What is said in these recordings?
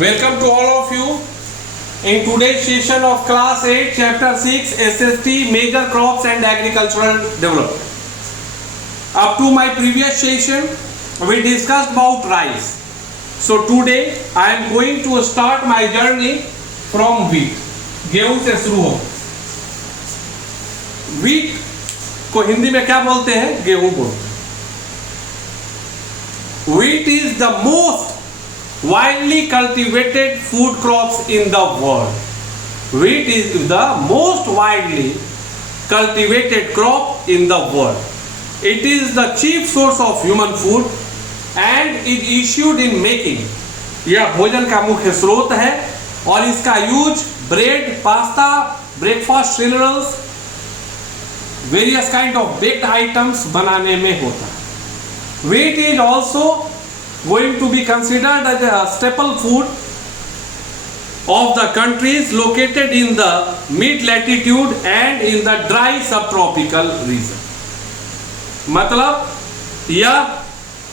Welcome to all of you in today's session of class 8 chapter 6 SST major crops and agricultural development. Up to my previous session we discussed about rice. So today I am going to start my journey from wheat. गेहूं से शुरू हो. wheat को हिंदी में क्या बोलते हैं? गेहूं बोलते हैं. wheat is the most widely cultivated food crops in the world. Wheat is the most widely cultivated crop in the world. It is the chief source of human food and is issued in making. यह भोजन का मुख्य स्रोत है और इसका use bread, pasta, breakfast cereals, various kind of baked items बनाने में होता है. Wheat is also going to be considered as a staple food of the countries located in the mid latitude and in the dry subtropical region. मतलब यह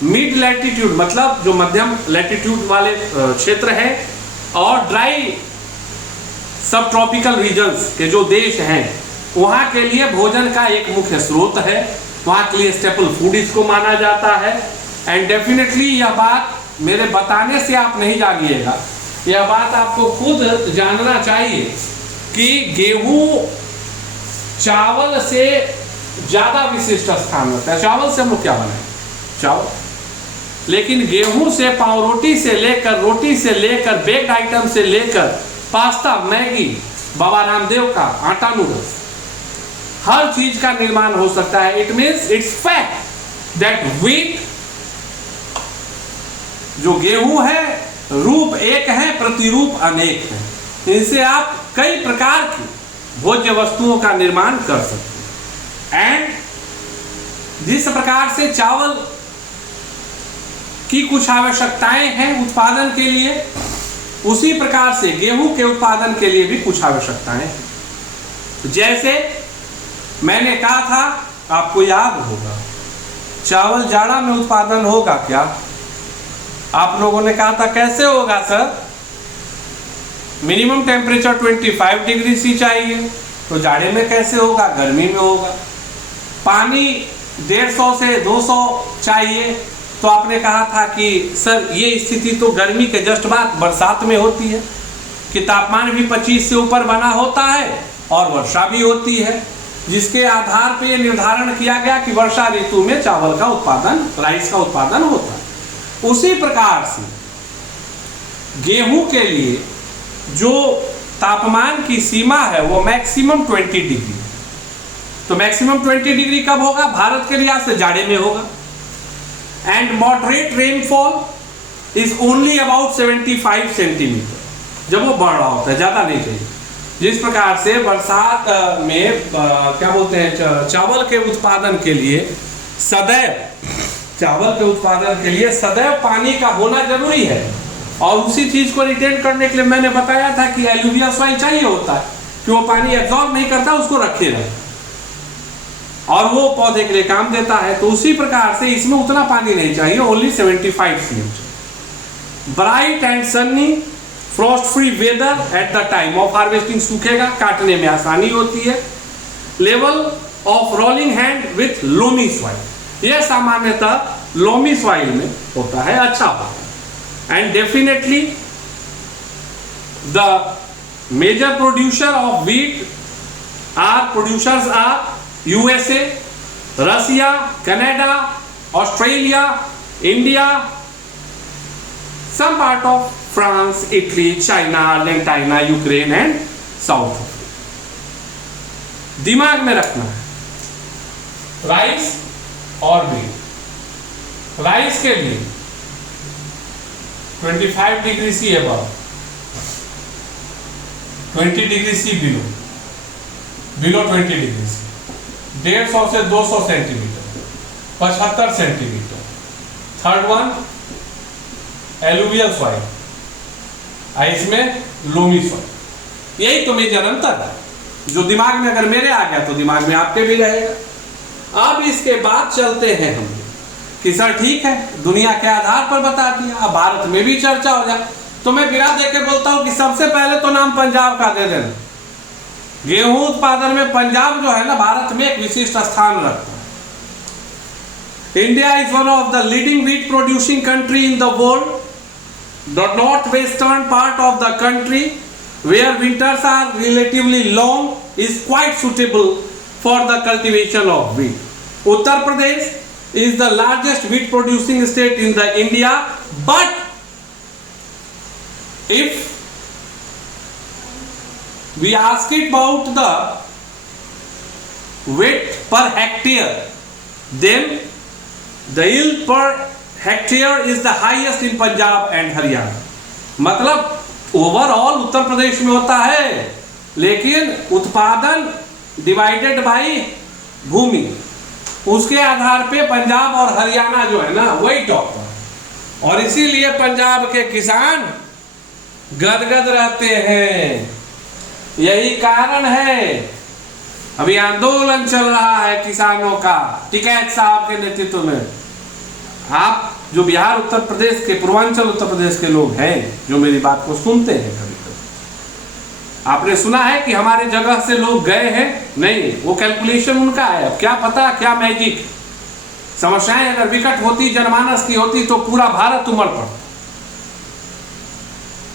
mid latitude मतलब जो मध्यम latitude वाले क्षेत्र है और ड्राई सब ट्रॉपिकल रीजन्स के जो देश हैं वहाँ के लिए भोजन का एक मुख्य स्रोत है. वहाँ के लिए स्टेपल फूड इसको माना जाता है. एंड डेफिनेटली यह बात मेरे बताने से आप नहीं जानिएगा, यह बात आपको खुद जानना चाहिए कि गेहूं चावल से ज़्यादा विशिष्ट स्थान रखता है. चावल से हम लोग क्या बनाए? चावल. लेकिन गेहूं से पावरोटी से लेकर, रोटी से लेकर, बेक्ड आइटम से लेकर पास्ता, मैगी, बाबा रामदेव का आटा नूडल्स, हर चीज का निर्माण हो सकता है. It means it's fact that wheat जो गेहूं है रूप एक है, प्रतिरूप अनेक है. इनसे आप कई प्रकार की भोज्य वस्तुओं का निर्माण कर सकते हैं. एंड जिस प्रकार से चावल की कुछ आवश्यकताएं हैं उत्पादन के लिए, उसी प्रकार से गेहूं के उत्पादन के लिए भी कुछ आवश्यकताएं हैं. जैसे मैंने कहा था, आपको याद होगा, चावल जाड़ा में उत्पादन होगा क्या? आप लोगों ने कहा था कैसे होगा sir? Minimum temperature 25 degree C चाहिए, तो जाड़े में कैसे होगा? गर्मी में होगा. पानी 150 से 200 चाहिए, तो आपने कहा था कि सर ये स्थिति तो गर्मी के जस्ट बाद बरसात में होती है कि तापमान भी 25 से ऊपर बना होता है और वर्षा भी होती है, जिसके आधार पर यह निर्धारण किया गया कि वर्षा ऋतु में चावल का उत्पादन, राइस का उत्पादन होता है. उसी प्रकार से गेहूं के लिए जो तापमान की सीमा है वो मैक्सिमम 20 डिग्री. तो मैक्सिमम 20 डिग्री कब होगा? भारत के लिहाज से जाड़े में होगा. And moderate rainfall is only about 75 centimetre, जब वो बढ़ रहा होता है, ज्यादा नहीं चाहिए. जिस प्रकार से बरसात में क्या बोलते हैं, चावल के उत्पादन के लिए सदैव, चावल के उत्पादन के लिए सदैव पानी का होना जरूरी है. और उसी चीज को रिटेन करने के लिए मैंने बताया था कि एलुवियल सॉइल चाहिए होता है कि वो पानी एब्जॉर्ब नहीं करता, उसको रखे रहे और वो पौधे के लिए काम देता है. तो उसी प्रकार से इसमें उतना पानी नहीं चाहिए, only 75 cm. Bright and sunny frost free weather at the time of harvesting, सूखेगा, काटने में आसानी होती है. Level of rolling hand with loamy soil, यह सामान्यतः लोमी सॉइल में होता है, अच्छा होता है. And definitely the major producer of wheat producers are USA, Russia, Canada, Australia, India, some part of France, Italy, China, Argentina, Ukraine and South Africa. दिमाग में रखना है राइस और व्हीट. राइस के लिए 25 degree C above, 20 degree C below 20 degree C, 150 से 200 centimeter, 75 centimeter. Third one alluvial soil, इसमें loamy soil. यही तो मेजर अंतर है जो दिमाग में अगर मेरे आ गया तो दिमाग में आपके भी रहेगा. अब इसके बाद चलते हैं हम कि सर ठीक है दुनिया के आधार पर बता दिया, अब भारत में भी चर्चा हो जाए तो मैं गिरा दे के बोलता हूं कि सबसे पहले तो नाम पंजाब का दे देना। गेहूं उत्पादन में पंजाब जो है ना भारत में एक विशिष्ट स्थान रखता है। India is one of the leading wheat producing country in the world. The north western part of the country where winters are relatively long is quite suitable for the cultivation of wheat. Uttar Pradesh is the largest wheat producing state in the India, but if we ask it about the weight per hectare, then the yield per hectare is the highest in Punjab and Haryana. मतलब overall Uttar Pradesh में होता है, लेकिन उत्पादन divided by भूमि, उसके आधार पे पंजाब और हरियाणा जो है ना वही टॉप पर। और इसीलिए पंजाब के किसान गदगद रहते हैं। यही कारण है अभी आंदोलन चल रहा है किसानों का टिकैत साहब के नेतृत्व में। आप जो बिहार उत्तर प्रदेश के पूर्वांचल उत्तर प्रदेश के लोग हैं जो मेरी बात को सुनते हैं, कभी कभी आपने सुना है कि हमारे जगह से लोग गए हैं, नहीं, वो कैलकुलेशन उनका है। अब क्या पता क्या मैजिक समस्याएं अगर विकट होती जनमानस की होती तो पूरा भारत उमड़ पड़ता।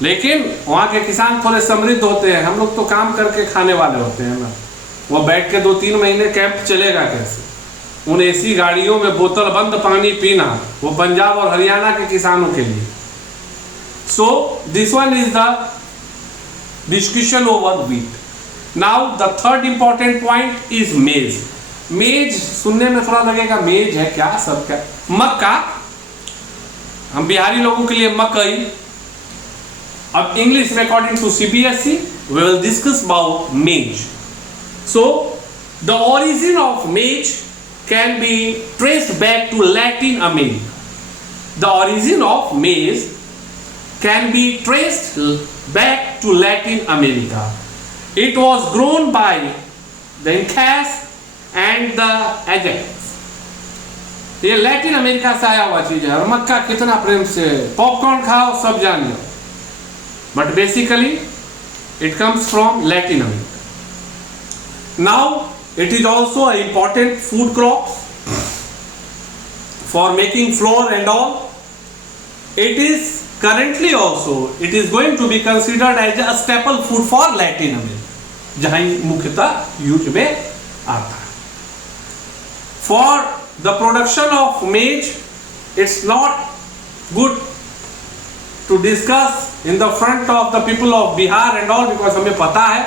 लेकिन वहां के किसान थोड़े समृद्ध होते हैं, हम लोग तो काम करके खाने वाले होते हैं ना। वो बैठ के 2-3 महीने कैंप चलेगा कैसे? उन एसी गाड़ियों में बोतल बंद पानी पीना, वो पंजाब और हरियाणा के किसानों के लिए। So this one is the discussion over wheat. Now the third important point is मेज। मेज सुनने में थोड़ा लगेगा मेज है क्या, सब क्या, मक्का। हम बिहारी लोगों के लिए मकई। अब इंग्लिश में according to CBSE we will discuss about maize. So the origin of maize can be traced back to Latin America. The origin of maize can be traced back to Latin America. It was grown by the Incas and the Aztecs. ये Latin America से आया हुआ चीज है। और मक्का कितना प्रेम से popcorn खाओ सब जानिए, but basically it comes from Latin America. Now it is also an important food crop for making flour and all. It is currently also it is going to be considered as a staple food for Latin America, जहाँ मुख्यतः use में आता है। For the production of maize, it's not good to discuss in the front of the people of Bihar and all because हमें पता है,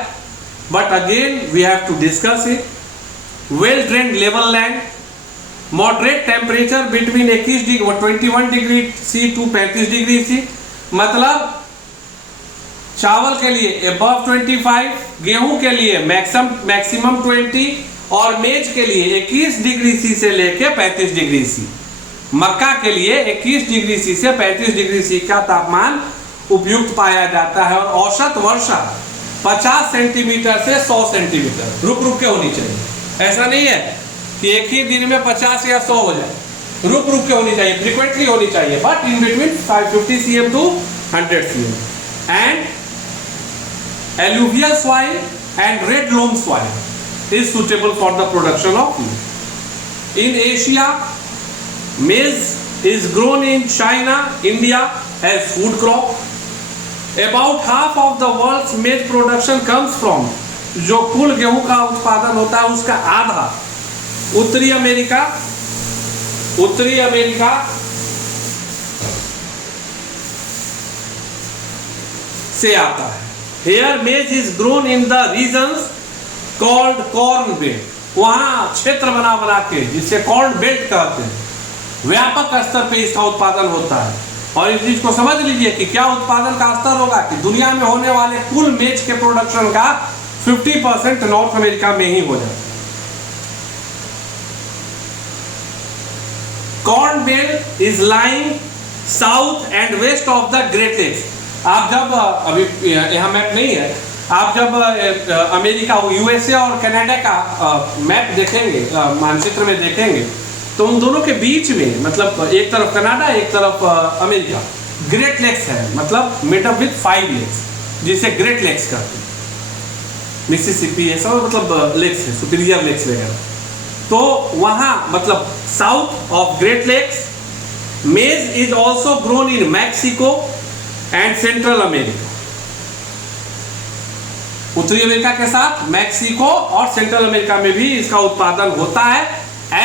but again we have to discuss it. Well drained level land, moderate temperature between 21 degree C to 35 degree C। मतलब चावल के लिए above 25, गेहूं के लिए मैक्सिमम 20 और मेज के लिए 21 डिग्री C से लेके 35 डिग्री C। मक्का के लिए 21 डिग्री C से 35 डिग्री C का तापमान उपयुक्त पाया जाता है। और औसत वर्षा 50 सेंटीमीटर से 100 सेंटीमीटर रुक रुक के होनी चाहिए। ऐसा नहीं है कि एक ही दिन में 50 या 100 हो जाए, रुक रुक के होनी चाहिए, फ्रीक्वेंटली होनी चाहिए, but in between 550 cm to 100 cm। And alluvial soil and red loam soil is suitable for the production of maize. In Asia, maize is grown in China, India as food crop. About half of the world's maize production comes from, जो कुल गेहूं का उत्पादन होता है उसका आधा उत्तरी अमेरिका से आता है। Here maize is grown in the regions called corn belt. वहाँ क्षेत्र बना के जिसे कॉर्न बेल्ट कहते हैं, व्यापक स्तर पे इसका उत्पादन होता है। और इस चीज को समझ लीजिए कि क्या उत्पादन का स्तर होगा कि दुनिया में होने वाले कुल मेज के प्रोडक्शन का 50% नॉर्थ अमेरिका में ही हो जाता है। Corn belt is lying south and west of the great lakes. आप जब अभी यहाँ मैप नहीं है, आप जब अमेरिका USA और कनाडा का मैप देखेंगे, मानचित्र में देखेंगे, तो उन दोनों के बीच में मतलब एक तरफ कनाडा एक तरफ अमेरिका, ग्रेट लेक्स है, मतलब मेड अप विथ 5 लेक्स, जिसे ग्रेट लेक्स कहते हैं। मिसिसिपी है सब मतलब लेक्स है, सुपीरियर लेक्स वगैरह। तो वहां मतलब साउथ ऑफ ग्रेट लेक्स मेज is also grown in Mexico and central America. उत्तरी अमेरिका के साथ मैक्सिको और सेंट्रल अमेरिका में भी इसका उत्पादन होता है।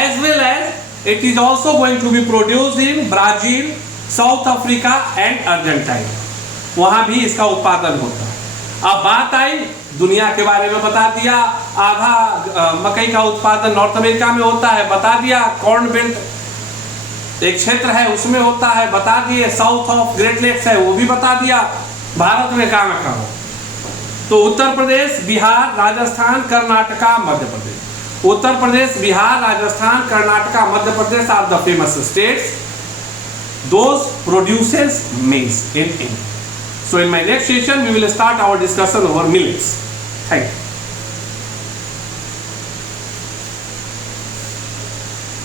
As well as it is also going to be produced in Brazil, South Africa and Argentine, वहां भी इसका उत्पादन होता है। अब बात आई दुनिया के बारे में, बता दिया आधा मकई का उत्पादन नॉर्थ अमेरिका में होता है, बता दिया कॉर्न बेल्ट एक क्षेत्र है उसमें होता है, बता दिए साउथ ऑफ ग्रेट लेक्स है वो भी बता दिया, भारत में कहाँ हो। तो Uttar Pradesh, Bihar, Rajasthan, Karnataka, Madhya Pradesh. Uttar Pradesh, Bihar, Rajasthan, Karnataka, Madhya Pradesh are the famous states those produces maize in India. So in my next session we will start our discussion over millets. Thank you.